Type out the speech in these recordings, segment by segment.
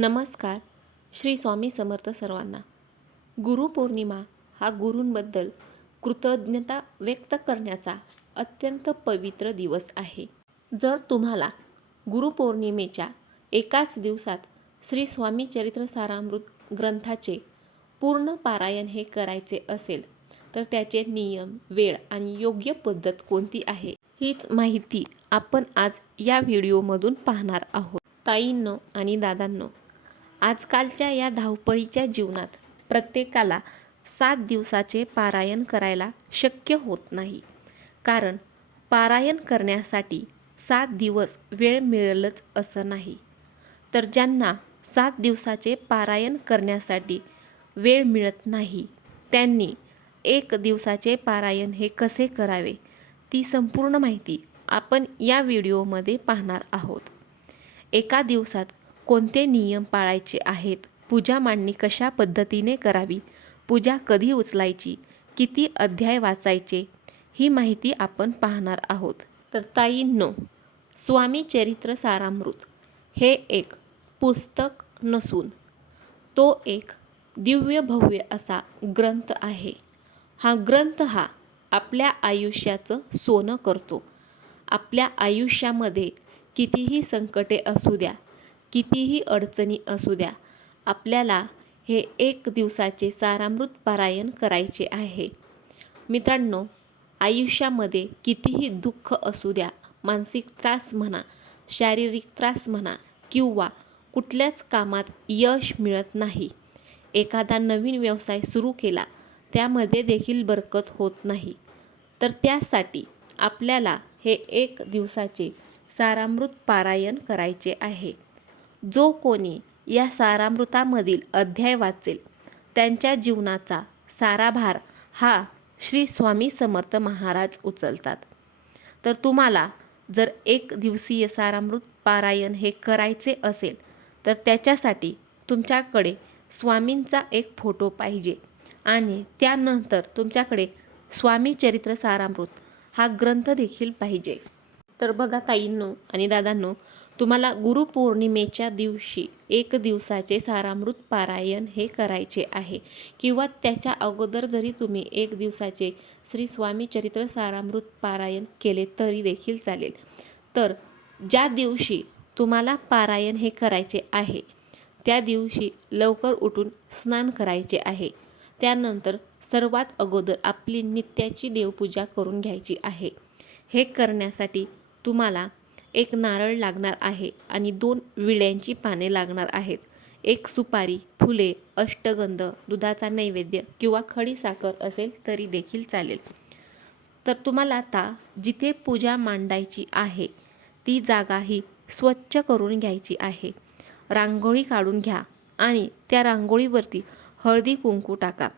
नमस्कार. श्री स्वामी समर्थ सर्वांना. गुरुपौर्णिमा हा गुरूंबद्दल कृतज्ञता व्यक्त करण्याचा अत्यंत पवित्र दिवस आहे. जर तुम्हाला गुरुपौर्णिमेच्या एकाच दिवसात श्री स्वामी चरित्र सारामृत ग्रंथाचे पूर्ण पारायण हे करायचे असेल तर त्याचे नियम, वेळ आणि योग्य पद्धत कोणती आहे हीच माहिती आपण आज या व्हिडिओमधून पाहणार आहोत. ताईंनो आणि दादांनो, आजकालच्या या धावपळीच्या जीवनात प्रत्येकाला 7 दिवसाचे पारायण करायला शक्य होत नाही. कारण पारायण करण्यासाठी 7 दिवस वेळ मिळेलच असं नाही. तर ज्यांना 7 दिवसाचे पारायण करण्यासाठी वेळ मिळत नाही त्यांनी 1 दिवसाचे पारायण हे कसे करावे ती संपूर्ण माहिती आपण या व्हिडिओमध्ये पाहणार आहोत. एका दिवसात कोणते नियम पाळायचे आहेत, पूजा मांडणी कशा पद्धतीने करावी, पूजा कधी उचलायची, किती अध्याय वाचायचे ही माहिती आपण पाहणार आहोत. तर ताईंनो, स्वामी चरित्र सारामृत हे एक पुस्तक नसून तो एक दिव्य भव्य असा ग्रंथ आहे. हा ग्रंथ आपल्या आयुष्याचं सोनं करतो. आपल्या आयुष्यामध्ये कितीही संकटे असू द्या, कितीही अडचणी असू द्या, आपल्याला हे 1 दिवसाचे सारामृत पारायण करायचे आहे. मित्रांनो, आयुष्यामध्ये कितीही दुःख असू द्या, मानसिक त्रास म्हणा, शारीरिक त्रास म्हणा किंवा कुठल्याच कामात यश मिळत नाही, एखादा नवीन व्यवसाय सुरू केला त्यामध्ये देखील बरकत होत नाही, तर त्यासाठी आपल्याला हे 1 दिवसाचे सारामृत पारायण करायचे आहे. जो कोणी या सारामृतामधील अध्याय वाचेल त्यांच्या जीवनाचा सारा भार हा श्री स्वामी समर्थ महाराज उचलतात. तर तुम्हाला जर 1 दिवसीय सारामृत पारायण हे करायचे असेल तर त्याच्यासाठी तुमच्याकडे स्वामींचा एक फोटो पाहिजे आणि त्यानंतर तुमच्याकडे स्वामी चरित्र सारामृत हा ग्रंथ देखील पाहिजे. तर बघा ताईंनो आणि दादांनो, तुम्हाला गुरुपौर्णिमेच्या दिवशी 1 दिवसाचे सारामृत पारायण हे करायचे आहे किंवा त्याच्या अगोदर जरी तुम्ही 1 दिवसाचे श्री स्वामी चरित्र सारामृत पारायण केले तरी देखील चालेल. तर ज्या दिवशी तुम्हाला पारायण हे करायचे आहे त्या दिवशी लवकर उठून स्नान करायचे आहे. त्यानंतर सर्वात अगोदर आपली नित्याची देवपूजा करून घ्यायची आहे. हे करण्यासाठी तुम्हाला 1 नारळ लागणार आहे आणि 2 विड्यांची पाने लागणार आहेत. 1 सुपारी, फुले, अष्टगंध, दुधाचा नैवेद्य किंवा खडी साखर असेल तरी देखील चालेल. तर तुम्हाला आता जिथे पूजा मांडायची आहे ती जागा ही स्वच्छ करून घ्यायची आहे. रांगोळी काढून घ्या आणि त्या रांगोळीवरती हळदी कुंकू टाका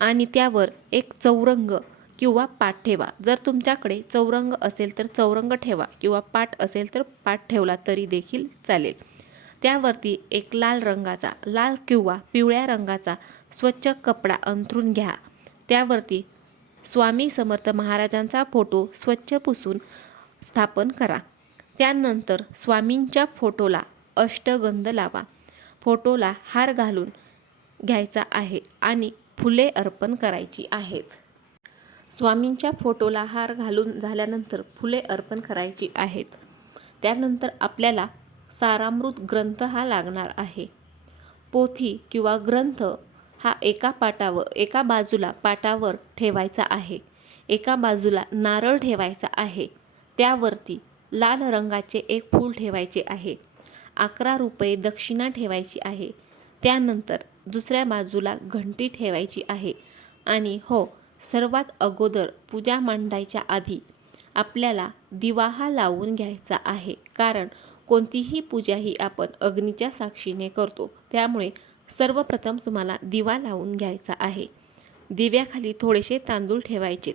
आणि त्यावर 1 चौरंग किंवा पाट ठेवा. जर तुमच्याकडे चौरंग असेल तर चौरंग ठेवा किंवा पाट असेल तर पाट ठेवला तरी देखील चालेल. त्यावरती 1 लाल किंवा पिवळ्या रंगाचा स्वच्छ कपडा अंथरून घ्या. त्यावरती स्वामी समर्थ महाराजांचा फोटो स्वच्छ पुसून स्थापन करा. त्यानंतर स्वामींच्या फोटोला अष्टगंध लावा. फोटोला हार घालून घ्यायचा आहे आणि फुले अर्पण करायची आहेत. स्वामींच्या फोटोला हार घालून झाल्यानंतर फुले अर्पण करायची आहेत. त्यानंतर आपल्याला सारामृत ग्रंथ हा लागणार आहे. पोथी किंवा ग्रंथ हा एका बाजूला पाटावर ठेवायचा आहे. एका बाजूला नारळ ठेवायचा आहे. त्यावरती लाल रंगाचे 1 फूल ठेवायचे आहे. 11 रुपये दक्षिणा ठेवायची आहे. त्यानंतर दुसऱ्या बाजूला घंटी ठेवायची आहे. आणि हो, सर्वात अगोदर पूजा मांडायच्या आधी आपल्याला दिवा हा लावून घ्यायचा आहे. कारण कोणतीही पूजा ही आपण अग्नीच्या साक्षीने करतो, त्यामुळे सर्वप्रथम तुम्हाला दिवा लावून घ्यायचा आहे. दिव्याखाली थोडेसे तांदूळ ठेवायचेत,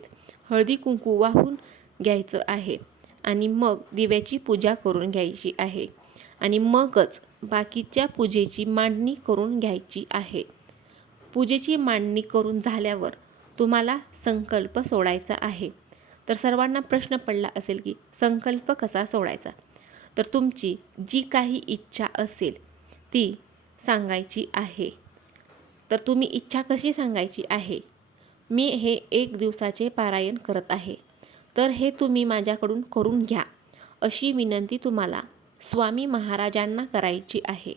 हळदी कुंकू वाहून घ्यायचं आहे आणि मग दिव्याची पूजा करून घ्यायची आहे आणि मगच बाकीच्या पूजेची मांडणी करून घ्यायची आहे. पूजेची मांडणी करून झाल्यावर तुम्हाला संकल्प सोडायचा आहे. तर सर्वांना प्रश्न पडला असेल की संकल्प कसा सोडायचा. तर तुमची जी काही इच्छा असेल ती सांगायची आहे. तर तुम्ही इच्छा कशी सांगायची आहे? मी हे 1 दिवसाचे पारायण करत आहे, तर हे तुम्ही माझ्याकडून करून घ्या, अशी विनंती तुम्हाला स्वामी महाराजांना करायची आहे.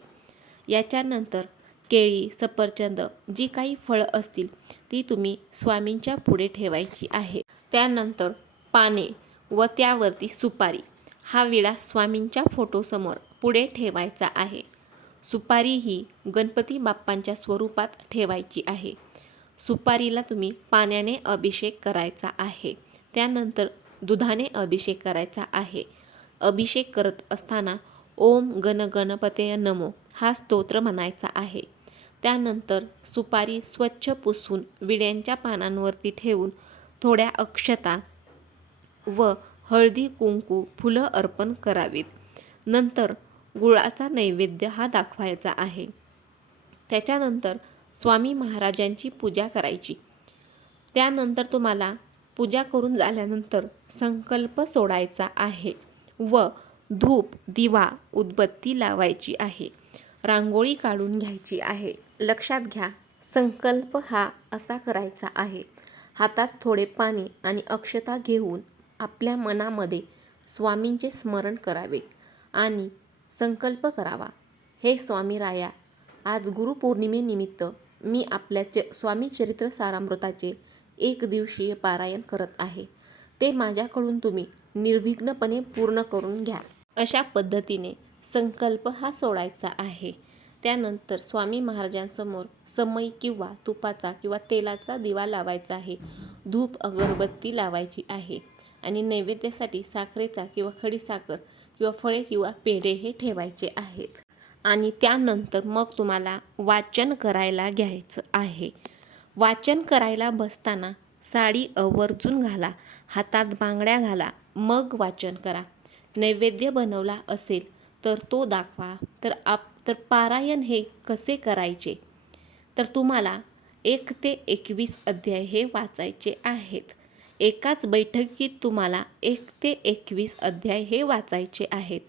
याच्यानंतर केळी, सफरचंद जी काही फळं असतील ती तुम्ही स्वामींच्या पुढे ठेवायची आहे. त्यानंतर पाने व त्यावरती सुपारी हा विडा स्वामींच्या फोटोसमोर पुढे ठेवायचा आहे. सुपारी ही गणपती बाप्पांच्या स्वरूपात ठेवायची आहे. सुपारीला तुम्ही पाण्याने अभिषेक करायचा आहे. त्यानंतर दुधाने अभिषेक करायचा आहे. अभिषेक करत असताना ओम गण गणपतये नमो हा स्तोत्र म्हणायचा आहे. त्यानंतर सुपारी स्वच्छ पुसून विड्यांच्या पानांवरती ठेवून थोड्या अक्षता व हळदी कुंकू फुलं अर्पण करावीत. नंतर गुळाचा नैवेद्य हा दाखवायचा आहे. त्याच्यानंतर स्वामी महाराजांची पूजा करायची. त्यानंतर तुम्हाला पूजा करून झाल्यानंतर संकल्प सोडायचा आहे व धूप, दिवा, उदबत्ती लावायची आहे. रांगोळी काढून घ्यायची आहे. लक्षात घ्या, संकल्प हा असा करायचा आहे. हातात थोडे पाणी आणि अक्षता घेऊन आपल्या मनामध्ये स्वामींचे स्मरण करावे आणि संकल्प करावा, हे स्वामी राया, आज गुरुपौर्णिमेनिमित्त मी आपल्या स्वामी चरित्र सारामृताचे 1 दिवसीय पारायण करत आहे. ते माझ्याकडून तुम्ही निर्विघ्नपणे पूर्ण करून घ्या. अशा पद्धतीने संकल्प हा सोडायचा आहे. त्यानंतर स्वामी महाराजांसमोर समई किंवा तुपाचा किंवा तेलाचा दिवा लावायचा आहे. धूप अगरबत्ती लावायची आहे आणि नैवेद्यासाठी साखरेचा किंवा खडीसाखर किंवा फळे किंवा पेढे हे ठेवायचे आहेत. आणि त्यानंतर मग तुम्हाला वाचन करायला घ्यायचं आहे. वाचन करायला बसताना साडी आवर्जून घाला, हातात बांगड्या घाला, मग वाचन करा. नैवेद्य बनवला असेल तर तो दाखवा. तर पारायण हे कसे करायचे, तर तुम्हाला 1 ते 21 अध्याय हे वाचायचे आहेत. एकाच बैठकीत तुम्हाला 1 ते 21 अध्याय हे वाचायचे आहेत.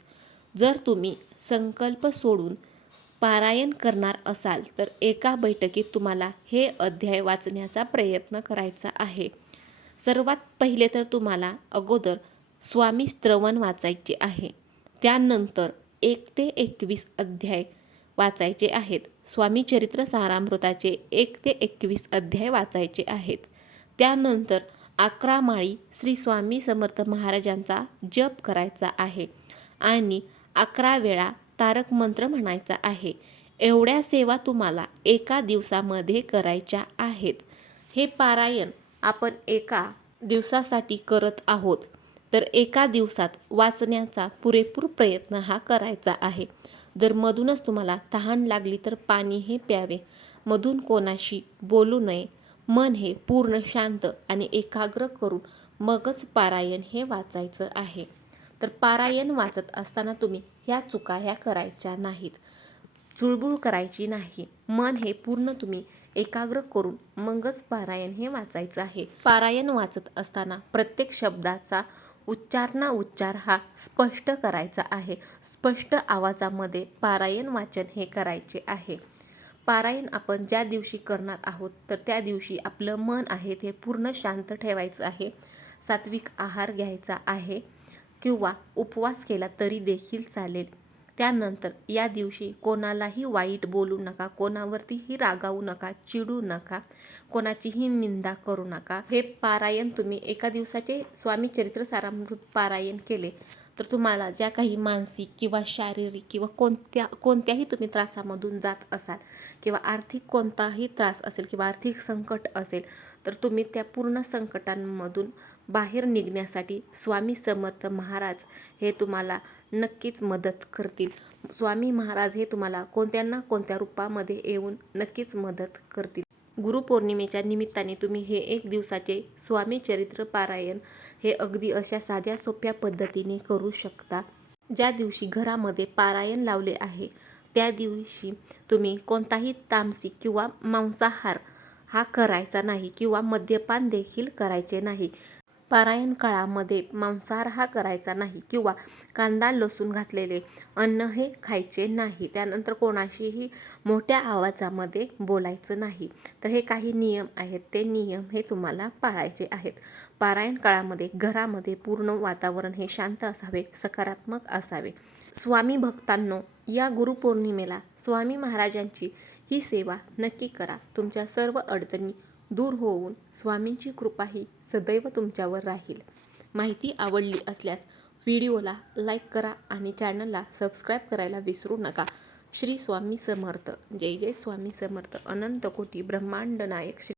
जर तुम्ही संकल्प सोडून पारायण करणार असाल तर एका बैठकीत तुम्हाला हे अध्याय वाचण्याचा प्रयत्न करायचा आहे. सर्वात पहिले तर तुम्हाला अगोदर स्वामी श्रवण वाचायचे आहे. त्यानंतर 1 ते 21 अध्याय वाचायचे आहेत. स्वामी चरित्र सारामृताचे 1 ते 21 अध्याय वाचायचे आहेत. त्यानंतर 11 माळी श्री स्वामी समर्थ महाराजांचा जप करायचा आहे आणि 11 वेळा तारक मंत्र म्हणायचा आहे. एवढ्या सेवा तुम्हाला एका दिवसामध्ये करायच्या आहेत. हे पारायण आपण एका दिवसासाठी करत आहोत, तर एका दिवसात वाचण्याचा पुरेपूर प्रयत्न हा करायचा आहे. जर मधूनच तुम्हाला तहान लागली तर पाणी हे प्यावे. मधून कोणाशी बोलू नये. मन हे पूर्ण शांत आणि एकाग्र करून मगच पारायण हे वाचायचं आहे. तर पारायण वाचत असताना तुम्ही ह्या चुका ह्या करायच्या नाहीत. चुळबुळ करायची नाही. मन हे पूर्ण तुम्ही एकाग्र करून मगच पारायण हे वाचायचं आहे. पारायण वाचत असताना प्रत्येक शब्दाचा उच्चार हा स्पष्ट करायचा आहे. स्पष्ट आवाजामध्ये पारायण वाचन हे करायचे आहे. पारायण आपण ज्या दिवशी करणार आहोत तर त्या दिवशी आपलं मन आहे ते पूर्ण शांत ठेवायचं आहे. सात्विक आहार घ्यायचा आहे किंवा उपवास केला तरी देखील चालेल. त्यानंतर या दिवशी कोणालाही वाईट बोलू नका, कोणावरतीही रागावू नका, चिडू नका, कोणाचीही निंदा करू नका. हे पारायण तुम्ही एका दिवसाचे स्वामी चरित्र सारामृत पारायण केले तर तुम्हाला ज्या काही मानसिक किंवा शारीरिक किंवा कोणत्याही तुम्ही त्रासामधून जात असाल किंवा आर्थिक कोणताही त्रास असेल किंवा आर्थिक संकट असेल तर तुम्ही त्या पूर्ण संकटांमधून बाहेर निघण्यासाठी स्वामी समर्थ महाराज हे तुम्हाला नक्कीच मदत करतील. स्वामी महाराज हे तुम्हाला कोणत्या ना कोणत्या रूपामध्ये येऊन नक्कीच मदत करतील. गुरुपौर्णिमेच्या निमित्ताने तुम्ही हे 1 दिवसाचे स्वामी चरित्र पारायण हे अगदी अशा साध्या सोप्या पद्धतीने करू शकता. ज्या दिवशी घरामध्ये पारायण लावले आहे त्या दिवशी तुम्ही कोणताही तामसिक किंवा मांसाहार हा करायचा नाही किंवा मद्यपान देखील करायचे नाही. पारायण काळामध्ये मांसाहार हा करायचा नाही किंवा कांदा लसूण घातलेले अन्न हे खायचे नाही. त्यानंतर कोणाशीही मोठ्या आवाजामध्ये बोलायचं नाही. तर हे काही नियम आहेत, ते नियम हे तुम्हाला पाळायचे आहेत. पारायण काळामध्ये घरामध्ये पूर्ण वातावरण हे शांत असावे, सकारात्मक असावे. स्वामी भक्तांनो, या गुरुपौर्णिमेला स्वामी महाराजांची ही सेवा नक्की करा. तुमच्या सर्व अडचणी दूर होऊन स्वामींची कृपा ही सदैव तुमच्यावर राहील. माहिती आवडली असल्यास व्हिडिओला लाईक करा आणि चॅनलला सबस्क्राईब करायला विसरू नका. श्री स्वामी समर्थ. जय जय स्वामी समर्थ. अनंत कोटी ब्रह्मांड नायक श्री